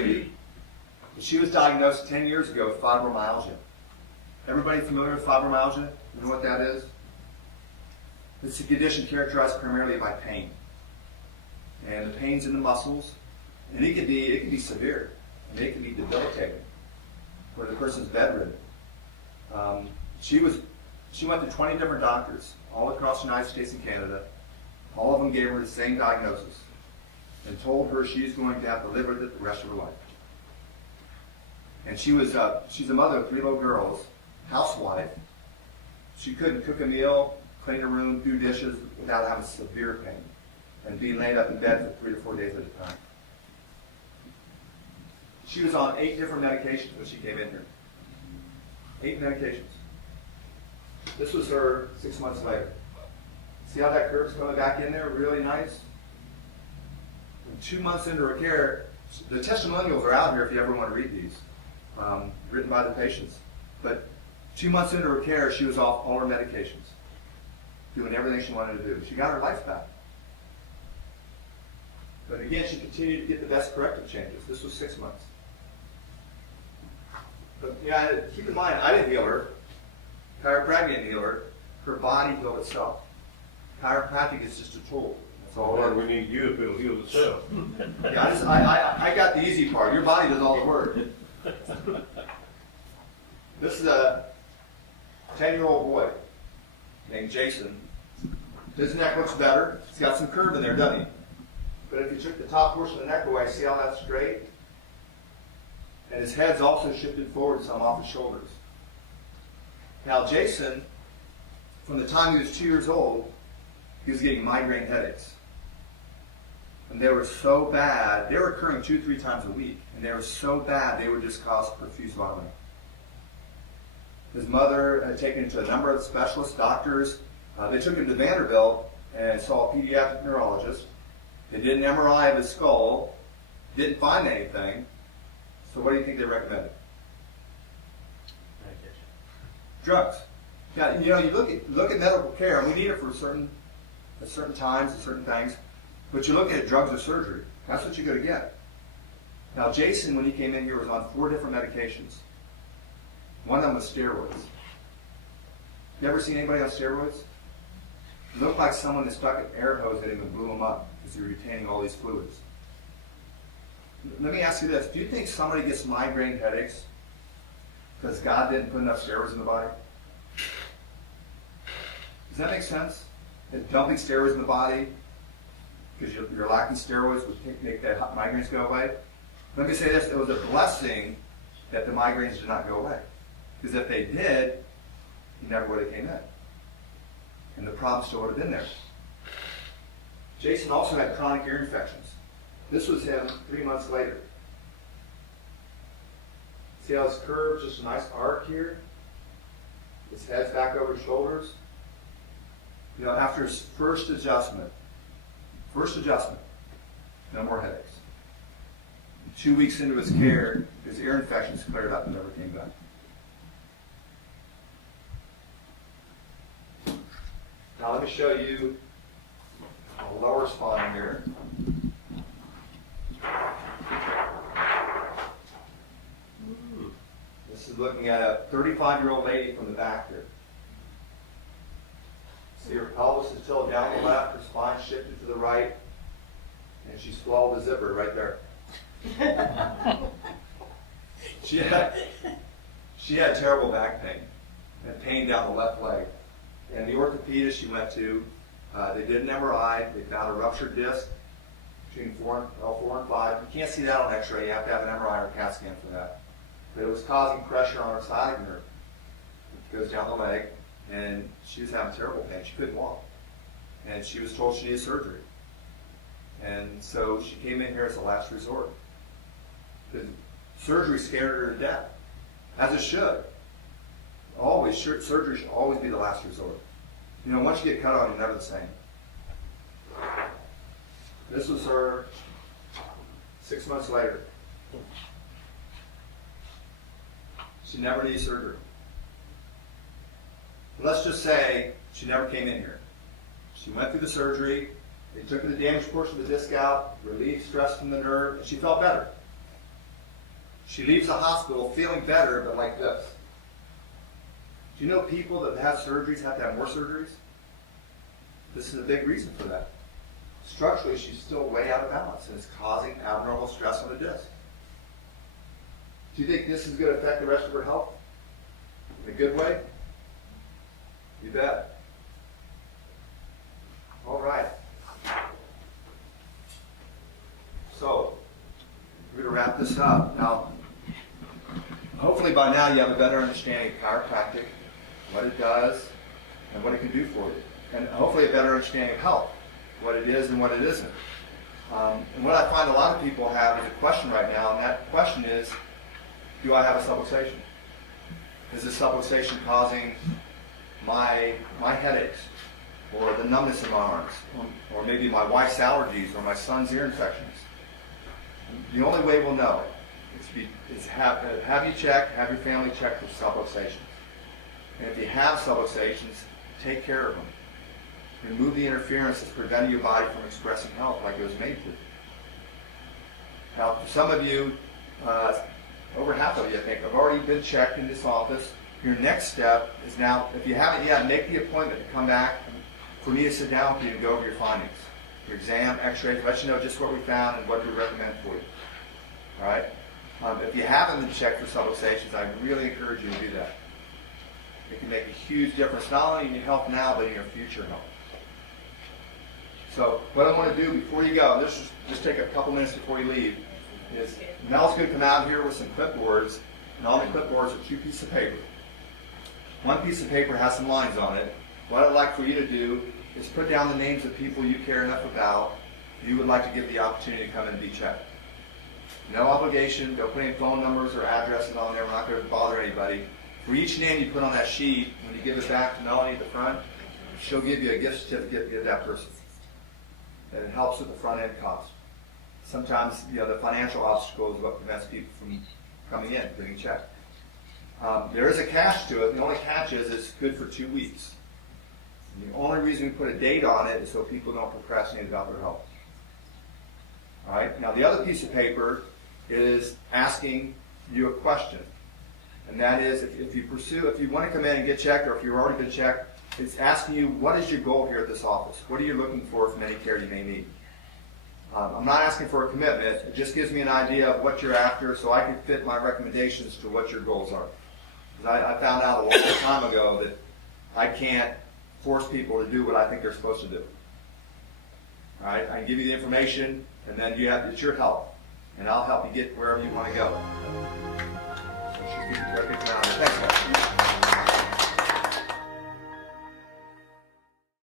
lady. She was diagnosed 10 years ago with fibromyalgia. Everybody familiar with fibromyalgia? You know what that is? It's a condition characterized primarily by pain. And the pain's in the muscles. And it can be severe. And it can be debilitating, where the person's bedridden. She went to 20 different doctors all across the United States and Canada. All of them gave her the same diagnosis and told her she's going to have to live with it the rest of her life. And she's a mother of 3 little girls, housewife. She couldn't cook a meal, clean a room, do dishes without having severe pain and being laid up in bed for 3 to 4 days at a time. She was on 8 different medications when she came in here. 8 medications. This was her 6 months later. See how that curve's coming back in there? Really nice. And 2 months into her care, the testimonials are out here if you ever want to read these, written by the patients. But 2 months into her care, she was off all her medications, doing everything she wanted to do. She got her life back. But again, she continued to get the best corrective changes. This was 6 months. But yeah, keep in mind, I didn't heal her. Chiropractic didn't heal her. Her body healed itself. Chiropractic is just a tool. That's all. Lord, we need you if it'll heal itself. Yeah, I got the easy part. Your body does all the work. This is a 10-year-old boy named Jason. His neck looks better. He's got some curve in there, doesn't he? But if you took the top portion of the neck away, see how that's straight? And his head's also shifted forward some off his shoulders. Now, Jason, from the time he was 2 years old, he was getting migraine headaches. And they were so bad, they were occurring 2-3 times a week. And they were so bad, they would just cause profuse vomiting. His mother had taken him to a number of specialist doctors. They took him to Vanderbilt and saw a pediatric neurologist. They did an MRI of his skull, didn't find anything. So what do you think they recommended? Medication. Drugs. Now, you look at medical care, and we need it for certain times and certain things, but you look at drugs or surgery. That's what you're going to get. Now, Jason, when he came in here, was on 4 different medications. One of them was steroids. You ever seen anybody on steroids? It looked like someone that stuck an air hose at him and blew him up because he was retaining all these fluids. Let me ask you this. Do you think somebody gets migraine headaches because God didn't put enough steroids in the body? Does that make sense? That dumping steroids in the body because you're lacking steroids would make that migraines go away? Let me say this. It was a blessing that the migraines did not go away. Because if they did, he never would have came in. And the problem still would have been there. Jason also had chronic ear infections. This was him 3 months later. See how his curve's just a nice arc here? His head's back over his shoulders. After his first adjustment, no more headaches. 2 weeks into his care, his ear infections cleared up and never came back. Now let me show you a lower spine here. This is looking at a 35-year-old lady from the back here. See her pelvis is tilted down the left, her spine shifted to the right, and she swallowed a zipper right there. She had terrible back pain and pain down the left leg. And the orthopedist she went to, they did an MRI. They found a ruptured disc between L4 and 5. You can't see that on X-ray. You have to have an MRI or a CAT scan for that. But it was causing pressure on her sciatic nerve. It goes down the leg, and she was having terrible pain. She couldn't walk. And she was told she needed surgery. And so she came in here as a last resort. The surgery scared her to death, as it should. Always, surgery should always be the last resort. Once you get cut on, you're never the same. This was her 6 months later. She never needed surgery. Let's just say she never came in here. She went through the surgery, they took the damaged portion of the disc out, relieved stress from the nerve, and she felt better. She leaves the hospital feeling better, but like this. Do you know people that have surgeries have to have more surgeries? This is a big reason for that. Structurally, she's still way out of balance, and it's causing abnormal stress on the disc. Do you think this is going to affect the rest of her health? In a good way? You bet. All right. So, we're going to wrap this up. Now, hopefully by now you have a better understanding of chiropractic, what it does, and what it can do for you. And hopefully a better understanding of health, what it is and what it isn't. And what I find a lot of people have is a question right now, and that question is, do I have a subluxation? Is this subluxation causing my headaches, or the numbness in my arms, or maybe my wife's allergies, or my son's ear infections? The only way we'll know is have you check, have your family check for subluxations. And if you have subluxations, take care of them. Remove the interference that's preventing your body from expressing health like it was made to. Now, for some of you, over half of you, I think, have already been checked in this office. Your next step is now, if you haven't yet, make the appointment to come back for me to sit down with you and go over your findings. Your exam, x-rays, let you know just what we found and what we recommend for you. All right? If you haven't been checked for subluxations, I really encourage you to do that. It can make a huge difference, not only in your health now, but in your future health. So what I want to do before you go, just take a couple minutes before you leave, is Mel's going to come out here with some clipboards, and all the clipboards are 2 pieces of paper. One piece of paper has some lines on it. What I'd like for you to do is put down the names of people you care enough about you would like to give the opportunity to come in and be checked. No obligation. Don't put any phone numbers or addresses on there. We're not going to bother anybody. For each name you put on that sheet, when you give it back to Melanie at the front, she'll give you a gift certificate to give that person. And it helps with the front end cost. Sometimes, the financial obstacle is what prevents people from coming in, getting checked. There is a catch to it. The only catch is it's good for 2 weeks. And the only reason we put a date on it is so people don't procrastinate about their health. All right. Now, the other piece of paper is asking you a question. And that is, if you want to come in and get checked, or if you've already been checked, it's asking you, what is your goal here at this office? What are you looking for from any care you may need? I'm not asking for a commitment. It just gives me an idea of what you're after so I can fit my recommendations to what your goals are. Because I found out a long time ago that I can't force people to do what I think they're supposed to do. All right? I can give you the information, and then it's your help. And I'll help you get wherever you want to go. So she's getting perfect now. Thanks, guys.